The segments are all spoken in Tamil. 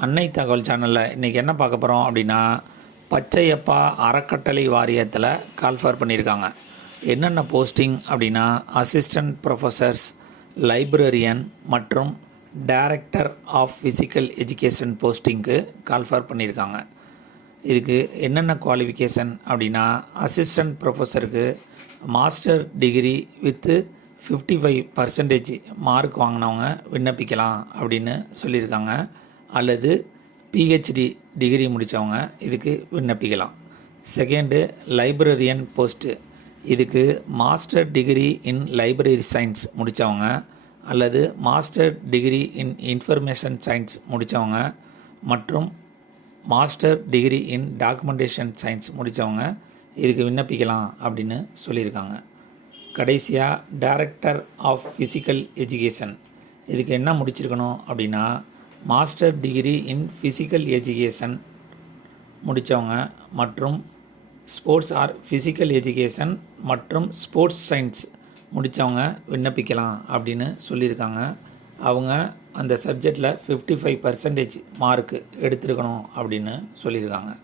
அன்னை தகவல் சேனலில் இன்றைக்கி என்ன பார்க்க போகிறோம் அப்படின்னா, பச்சையப்பா அறக்கட்டளை வாரியத்தில் கால்ஃபர் பண்ணியிருக்காங்க. என்னென்ன போஸ்டிங் அப்படின்னா, அசிஸ்டன்ட் ப்ரொஃபஸர்ஸ், லைப்ரரியன் மற்றும் டைரக்டர் ஆஃப் ஃபிசிக்கல் எஜுகேஷன் போஸ்டிங்க்கு கால்ஃபர் பண்ணியிருக்காங்க. இதுக்கு என்னென்ன குவாலிஃபிகேஷன் அப்படின்னா, அசிஸ்டன்ட் ப்ரொஃபஸருக்கு மாஸ்டர் டிகிரி வித்து 55% மார்க் வாங்கினவங்க விண்ணப்பிக்கலாம் அப்படின்னு சொல்லியிருக்காங்க. அல்லது பிஹெச்டி டிகிரி முடித்தவங்க இதுக்கு விண்ணப்பிக்கலாம். Second, librarian post. இதுக்கு master degree in library science முடித்தவங்க அல்லது master degree in information science முடித்தவங்க மற்றும் master degree in documentation science முடித்தவங்க இதுக்கு விண்ணப்பிக்கலாம் அப்படின்னு சொல்லியிருக்காங்க. கடைசியாக, டைரக்டர் ஆஃப் ஃபிசிக்கல் எஜுகேஷன். இதுக்கு என்ன முடிச்சிருக்கணும் அப்படின்னா, மாஸ்டர் டிகிரி இன் ஃபிசிக்கல் எஜுகேஷன் முடித்தவங்க மற்றும் ஸ்போர்ட்ஸ் ஆர் ஃபிசிக்கல் எஜுகேஷன் மற்றும் ஸ்போர்ட்ஸ் சயின்ஸ் முடித்தவங்க விண்ணப்பிக்கலாம் அப்படின்னு சொல்லியிருக்காங்க. அவங்க அந்த சப்ஜெக்டில் 55% மார்க்கு எடுத்திருக்கணும் அப்படின்னு சொல்லியிருக்காங்க.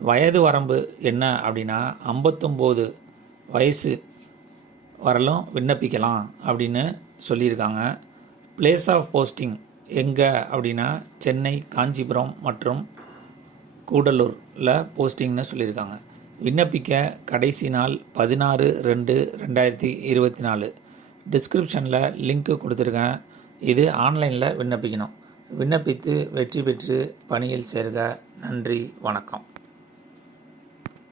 வயது வரம்பு என்ன அப்படின்னா, 59 வயசு வரலும் விண்ணப்பிக்கலாம் அப்படின்னு சொல்லியிருக்காங்க. பிளேஸ் ஆஃப் போஸ்டிங் எங்கே அப்படின்னா, சென்னை, காஞ்சிபுரம் மற்றும் கூடலூரில் போஸ்டிங்னு சொல்லியிருக்காங்க. விண்ணப்பிக்க கடைசி நாள் 16/2/2024. டிஸ்கிரிப்ஷனில் லிங்க்கு கொடுத்துருக்கேன். இது ஆன்லைனில் விண்ணப்பிக்கணும். விண்ணப்பித்து வெற்றி பெற்று பணியில் சேர்க. நன்றி, வணக்கம்.